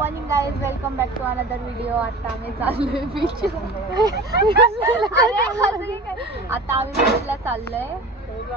Morning guys, welcome back to another video. आता आम्ही चाललोय बीच. आता आम्ही बीचला चाललोय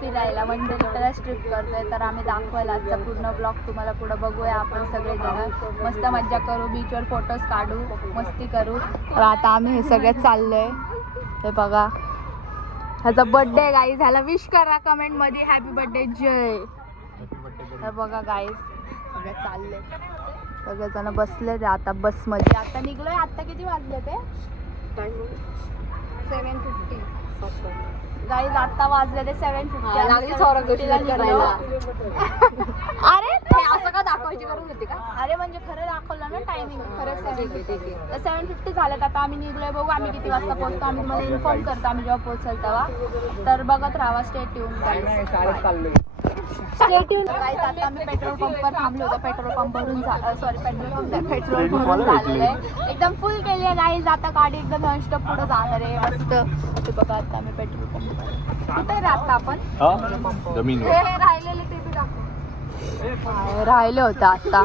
फिरायला, म्हणजे इंटरेस्ट ट्रिप करतोय. तर आम्ही दाखवायला आजचा पूर्ण ब्लॉग तुम्हाला पुढे बघूया. आपण सगळेजण मस्त मज्जा करू, बीचवर फोटोज काढू, मस्ती करू. तर आता आम्ही हे सगळे चाललोय. हे बघा, ह्याचा बर्थडे गाईज, ह्याला विश करा कमेंट मध्ये हॅपी बर्थडे जय. तर बघा गाईज, सगळे चालले, सगळेजण बसले आता बसमध्ये. आता निघलोय. आता किती वाजले ते? 7:50 गाईज. आता वाजले ते 7:50. अरे असं का दाखवायची गरज होती का? अरे म्हणजे खरं दाखवलं ना टायमिंग, खरं 7:50. तर 7:50 झालं. आता आम्ही निघलोय. बघू आम्ही किती वाजता पोहोचतो. आम्ही तुम्हाला इन्फॉर्म करतो आम्ही जेव्हा पोहोचल तेव्हा. तर बघत राहा, stay tune. Stay tune guys. आता आम्ही पेट्रोल पंपवर थांबलो होतो. पेट्रोल पंप भरून पेट्रोल भरून झालेलं आहे, एकदम फुल केली आहे गाईज. आता गाडी एकदम नॉनस्टॉप पुढे जाणार आहे मस्त. ते बघा, आता आम्ही पेट्रोल पंप कुठे राहता आपण? हे राहिलेले ते बी दाखव. राहिले होते आता.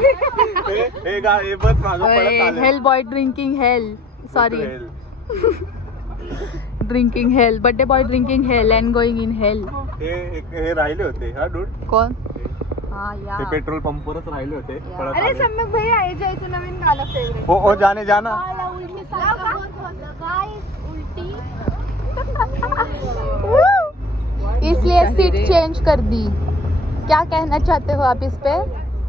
Hell boy drinking hell, sorry drinking hell, birthday boy drinking hell and going in hell. हे राहिले होते. हा डूड कोण? हा या ते पेट्रोल पंपवरच राहिले होते. अरे सम्यक भैया, हे जायचं नवीन गाणं फेवरेट. ओ जाने जाना. उलटी गाइस, उलटी. इसलिए सीट चेंज कर दी. क्या कहना चाहते हो आप इस पे?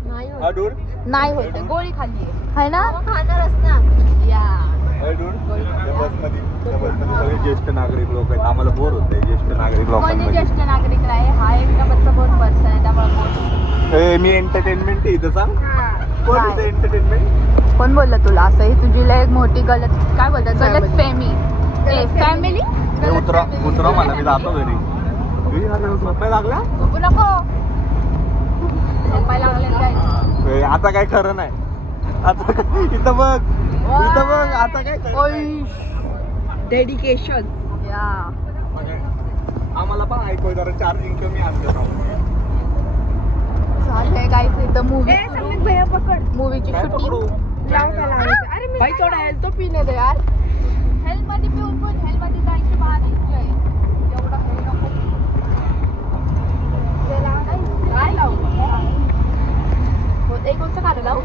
नहीं होते, गोळी खाल्ली है ना? खाणारच ना या. सगळे ज्येष्ठ नागरिक लोक आहेत. आम्हाला बोर होतंय ज्येष्ठ नागरिक म्हणजे ज्येष्ठ नागरिक आहे. हा एक नंबरचा बहुत पर्सन आहे, त्यामुळे मी एंटरटेनमेंट इथं सांग. कोण इथं एंटरटेनमेंट? कोण बोललं तुला असं? ही तुझी लय एक मोठी गलत, काय बोलतात, गलत फॅमिली. उतरा मला, मी जातो घरी. झोपायला लागला? झोपू नको, झोपायला लागले. आता काय खरं नाही. आता इथं बघ, इथं बघ, आता काय डेडिकेशन या. आम्हाला पण ऐकू जरा, चार्जिंग कमी असलं. चाललंय गाईस इथं मूवी. मूवीची शूटिंग. भाई थोडा हेल्थ तो पिणे दे यार. हेल्थ मध्ये पिऊन पण हेल्थ मध्ये जायची भारी आहे. एवढा हेल्थ नको. काय लावू? एक कोणतं खाणं लावू?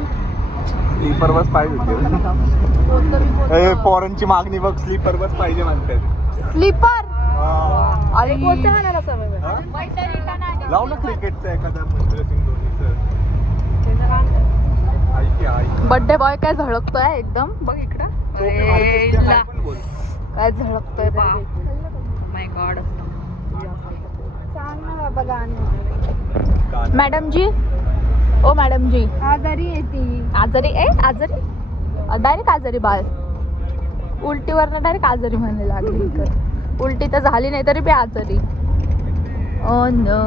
स्लीपर बस पाहिजे. फॉरेनची मागणी बघ, स्लीपर बस पाहिजे म्हणतात. स्लीपर? अरे कोणतं खाणार असं? लाव ना क्रिकेटचं एखादा, महेंद्र सिंग धोनीचं. बर्थडे बॉय काय झळकतोय एकदम. बघ इकडं काय झळकतोय. माय गॉड. मॅडम जी, ओ मॅडम जी, आजारी येते. आजारी आजारी डायरेक्ट आजारी बाळ. उलटीवरनं डायरेक्ट आजारी म्हणायला लागली. उलटी तर झाली नाही तरी बी आजारी. Oh no,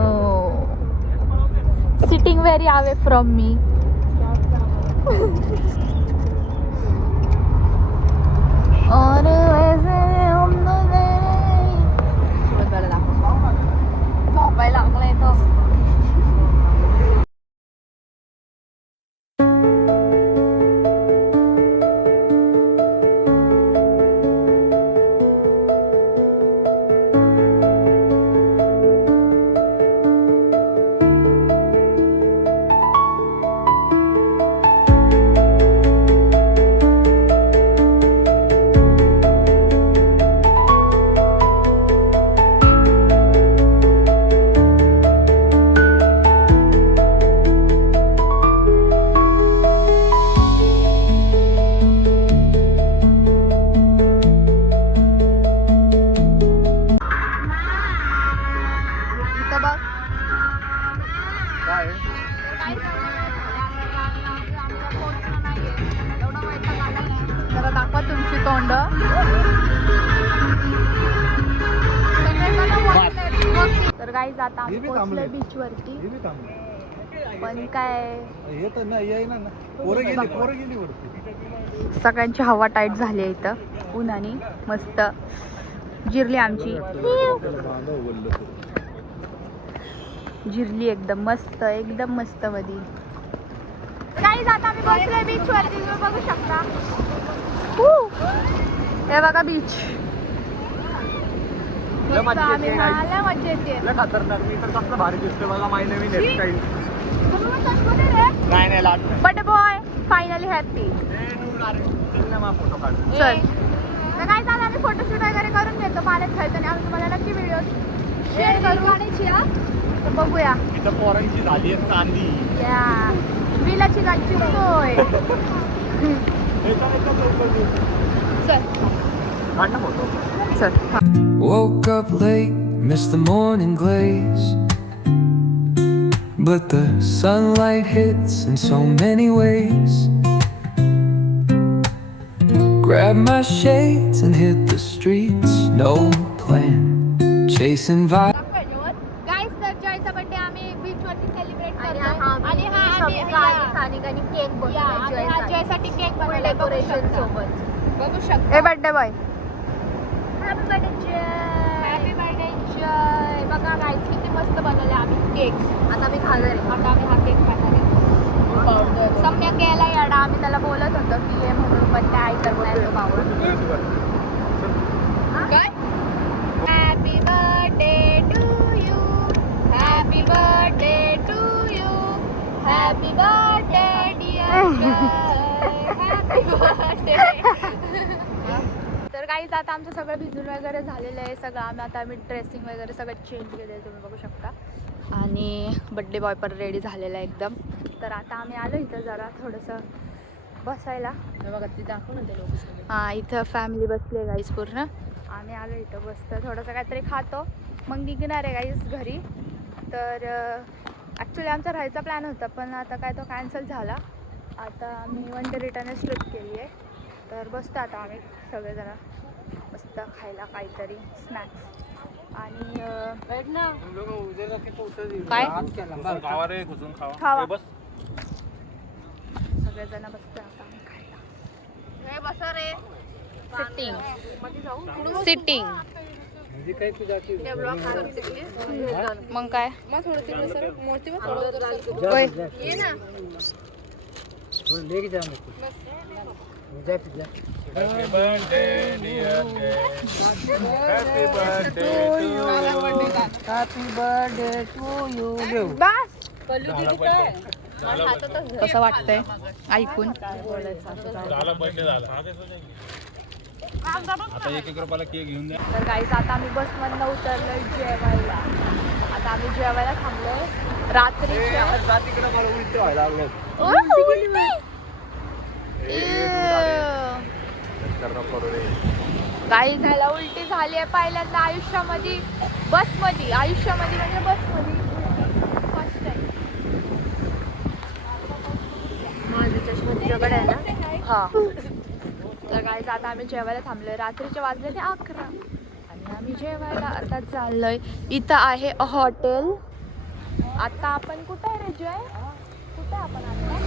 sitting very away from me. और वैसे हम झोपायला लागलाय तो. जरा दाखवा तुमची तोंड. तर गाईज आता आम्ही पोहोचलोय बीच वरती. पण काय सगळ्यांची हवा टाईट झाली आहे इथं उन्हाने. मस्त जिरली आमची, जिरली एकदम मस्त, एकदम मस्त मध्ये. काही जात आम्ही बसलोय बीच वरती, तुम्ही बघू शकता. हे बघा बीच. आम्ही आल्या मजा येते. खतरनाक. मी तर कसलं भारी दिसतोय मला माय नवीन हेअरस्टाईल. नाही नाही लाट but boy finally happy. Photo काढ. चल तर काय झालं, आम्ही फोटोशूट वगैरे करून घेतो पाण्यात खेळताना. आम्ही तुम्हाला नक्की व्हिडिओ शेअर करू. तर बघूया. इथं पोरांची झाली आहे चांदी. या विलाची जायची सोय. चल काढ ना फोटो. चल. Woke up late, missed the morning glaze. But the sunlight hits in so many ways. Grab my shades and hit the streets, no plan. Chasing vibes. गाईस, तर जॉयचा बर्थडे आम्ही बीच वरती सेलिब्रेट करतो. आणि हा आम्ही केक बनवलाय जॉयसाठी. Cake बनवलाय decoration सोबत. बघू शकता. हे birthday boy. Happy birthday Joy. Happy birthday Joy. बघा गाईस किती मस्त बनवले आम्ही केक. आता आम्ही खाणार आहे. आता आम्ही हा केक खाणार आहे. सम्यक गेला याडा. आम्ही त्याला बोलत होतो की ये म्हणून, पण काय ऐकत नाही तो भाऊ. काय happy birthday to you. Happy birthday to you. Happy birthday dear happy birthday. तर काहीच आता आमचं सगळं भिजून वगैरे झालेलं आहे. सगळं आम्ही ड्रेसिंग वगैरे सगळं चेंज केलं आहे, तुम्ही बघू शकता. आणि बड्डे बॉय पण रेडी झालेला आहे एकदम. तर आता आम्ही आलो इथं जरा थोडंसं बसायला. बघा ते दाखवू ना ते लोक. हां, इथं फॅमिली बसली गाईस पूर्ण. आम्ही आलो इथं बसतो, थोडंसं काहीतरी खातो, मग निघणार आहे गाईस घरी. तर ॲक्च्युली आमचा राहायचा प्लॅन होता, पण आता काय तो कॅन्सल झाला. आता आम्ही वन डे रिटर्नच ट्रिप केली आहे. तर बसतो आता आम्ही सगळेजण मस्त खायला काहीतरी स्नॅक्स. आणि काय खावा. सगळेजण बसतो आता आम्ही खायला. सिटिंग मग काय Happy birthday dear Dad. Happy birthday to you. Happy birthday to you. बस कसं वाटतंय ऐकून. झाला बर्थडे झाला. आता 1-1 रुपयाला केक घेऊन द्या. तर गाईस आता आम्ही बसमधनं उतरलोय जेवायला. आता आम्ही जेवायला थांबलोय रात्रीच्या. उलटी व्हायला लागले. गाईस झाला उलटी झाली आहे पहिल्यांदा आयुष्यामध्ये. बसमध्ये म्हणजे बसमध्ये फर्स्ट टाइम. माझ्या चष्मा तुझ्याकडे आहे ना. हां. तर गाईस आता आम्ही जेवायला थांबलोय. रात्रीचे वाजले ते 11 आणि आम्ही जेवायला आता चाललोय. इथं आहे हॉटेल. आता आपण कुठं आहे रे जय? कुठं आपण आता?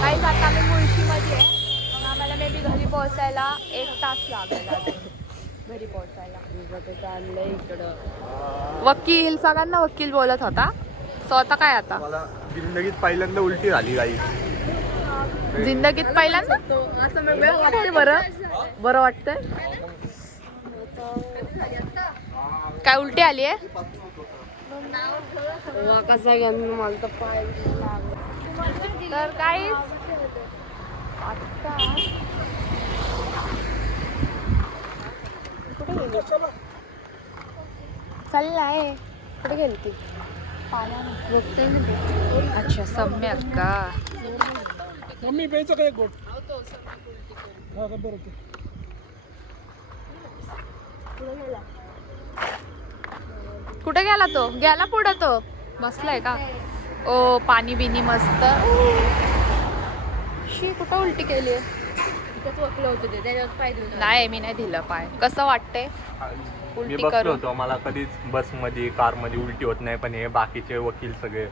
गाईस आता आम्ही मुळशीमध्ये आहे. मग आम्हाला मे बी घरी पोहोचायला 1 तास लागेल घरी पोहोचायला. चाललंय इकडं वकील, सगळ्यांना वकील बोलत होता. स्वतः काय आता मला जिंदगीत पहिल्यांदा उलटी झाली गाई. जिंदगीत पहिल्यांदा असं वाटतंय. बरं वाटतंय. काय उलटी आली आहे? तर काय आता कुठे गेली? चाललाय कुठे गेली ती? अच्छा सम्यक का? मम्मी प्यायचं काय गोट? कुठे गेला तो? गेला पुढे तो बसलाय का? ओ पाणी बिनी मस्त. शी कुठं उलटी केली आहे? नाही मी नाही दिलं पाय. कसं वाटतंय मी उलटी बसलो करून? होतो. मला कधीच बस मध्ये कार मध्ये उलटी होत नाही, पण हे बाकीचे वकील सगळे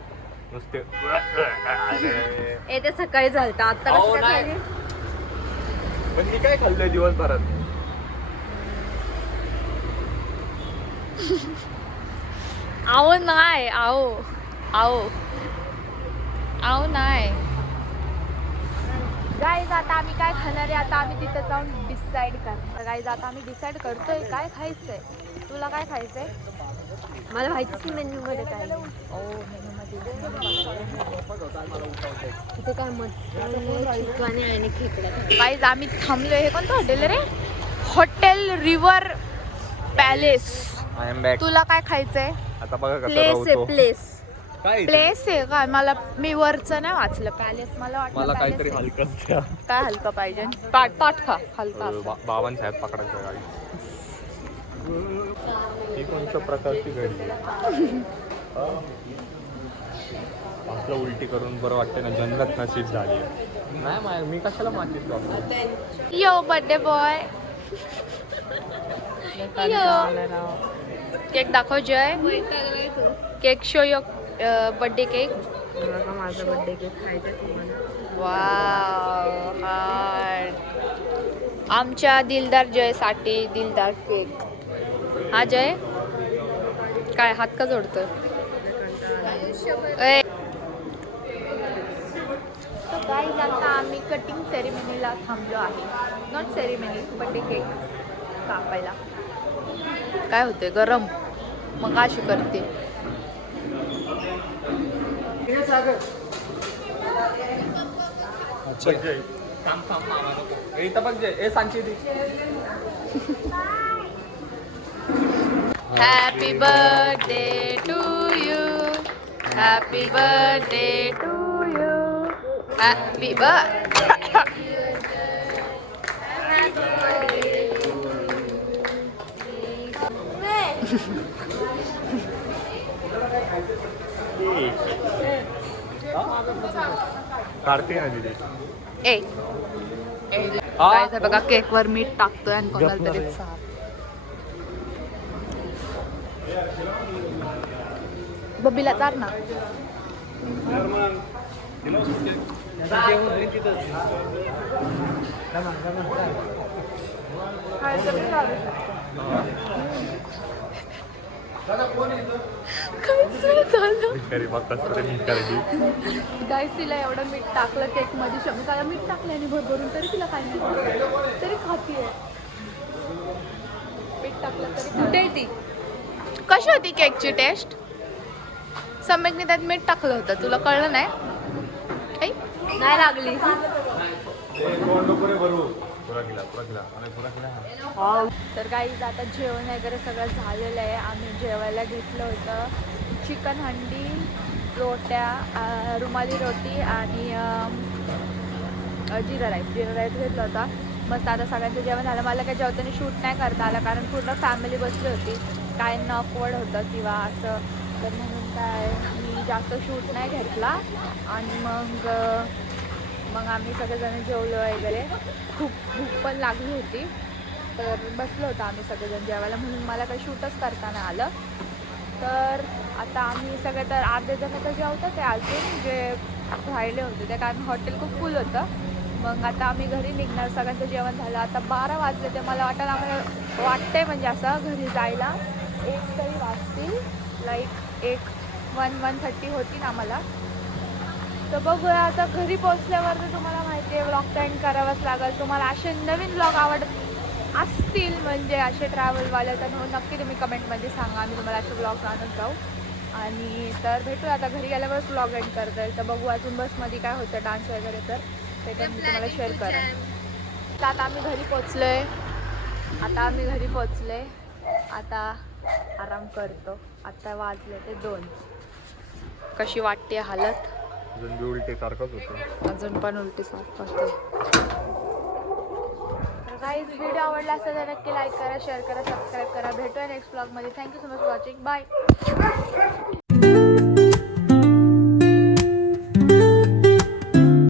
नुसते ते सकाळी झालं आता. पण मी काय खाल्लंय दिवसभरात? आओ नाही आओ आओ आओ नाही गाईज आता आम्ही काय खाणार आहे आता आम्ही तिथे जाऊन डिसाईड करणार. गाईज आता आम्ही डिसाईड करतोय काय खायचंय. तुला काय खायचंय? मला माहितीच नाही मेन्यू मध्ये काय आहे. तिथे काय मटण चिकन आणि खेकडा. गाईज आम्ही थांबलोय. हे कोणतं hotel ray? Hotel river palace. I am back. तुला काय खायचंय? आता बघा कसं प्लेस आहे राहतो. प्लेस. काय प्लेस आहे का? मी वरचं नाही वाचलं. पॅलेस मला वाटलं मला palace काहीतरी आहे. हलकंच द्या. काय हलकं पाहिजे? ताट खा हलका असं. बावन साहेब पकडायचं गाडी. ही कोणत्या प्रकारची गाडी आपलं उलटी करून बरं वाटते ना. जन्नत नशीब झाली. नाही मी कशाला मातीत जातो. यो बर्थडे बॉय. केक दाखव जय. केक शो यो बर्थडे केक. माझा बर्थडे केक खायचा तुम्हाला. Wow heart. आमच्या दिलदार जयसाठी दिलदार केक. हा जय काय हात का जोडतोय? गाईज आता आम्ही कटिंग सेरेमनीला थांबलो आहे. नॉट सेरेमनी बर्थडे केक कापायला. काय होते गरम मग अशी करते. Happy birthday to you. Happy birthday to you. Happy birthday. काढते ना दिदी. ए काय ते बघा केक वर मीठ टाकतोय आणि कोणाला तरी साप. बबीला चार ना. गाईस तिला एवढं मीठ टाकलं केक मध्ये. शमिकाला मीठ टाकल्याने भरभरून तरी तिला काही नाही तरी खातीये. मीठ टाकलं तरी कुठे ती. कशी होती केकची टेस्ट? सम्यकने त्यात मीठ टाकलं होतं तुला कळलं नाही? नाही लागली. तर गाईज आता जेवण वगैरे सगळं झालेलं आहे. आम्ही जेवायला घेतलं होतं चिकन हंडी, रोट्या, रुमाली रोटी आणि जिरा राईस घेतला होता. मस्त आता सगळ्यांचं जेवण झालं. मला काय जेवताना शूट नाही करता आला कारण पूर्ण फॅमिली बसली होती. काय नॉकवर्ड होतं किंवा असं तर म्हणून काय मी जास्त शूट नाही घेतला. आणि मग आम्ही सगळेजण जेवलो वगैरे. खूप भूक पण लागली होती तर बसलो होतो आम्ही सगळेजण जेवायला म्हणून मला काही शूटच करता नाही आलं. तर आता आम्ही सगळे तर अर्धे जण तर जेवतं ते अजून जे राहिले होते ते कारण हॉटेल खूप फुल होतं. मग आता आम्ही घरी निघणार. सगळ्यांचं जेवण झालं. आता 12 वाजले ते मला आम्हाला वाटतंय म्हणजे असं घरी जायला 1 तरी वाजतील. लाईक 1:30 होतील आम्हाला. तर बघूया आता घरी पोहोचल्यावर तर तुम्हाला माहिती आहे व्लॉग एंड करावाच लागेल. तुम्हाला असे नवीन व्लॉग आवडत असतील म्हणजे असे ट्रॅव्हलवाले तर नक्की तुम्ही कमेंटमध्ये सांगा. आम्ही तुम्हाला असे व्लॉग आणत जाऊ. आणि तर भेटू आता घरी गेल्यावरच व्लॉग एंड करता येईल. तर बघू अजून बसमध्ये काय होतं डान्स वगैरे तर ते पण मी तुम्हाला शेअर करेन. तर आता आम्ही घरी पोचलोय. आता आराम करतो. आता वाजले ते 2. कशी वाटते हालत? अजून बी उलटी सारखंच होतं. अजून पण उलटी सारखं होतं. गाईज व्हिडिओ आवडला असेल तर नक्की लाईक करा, शेअर करा, सबस्क्राईब करा. भेटूया नेक्स्ट ब्लॉगमध्ये. Thank you so much for watching. Bye.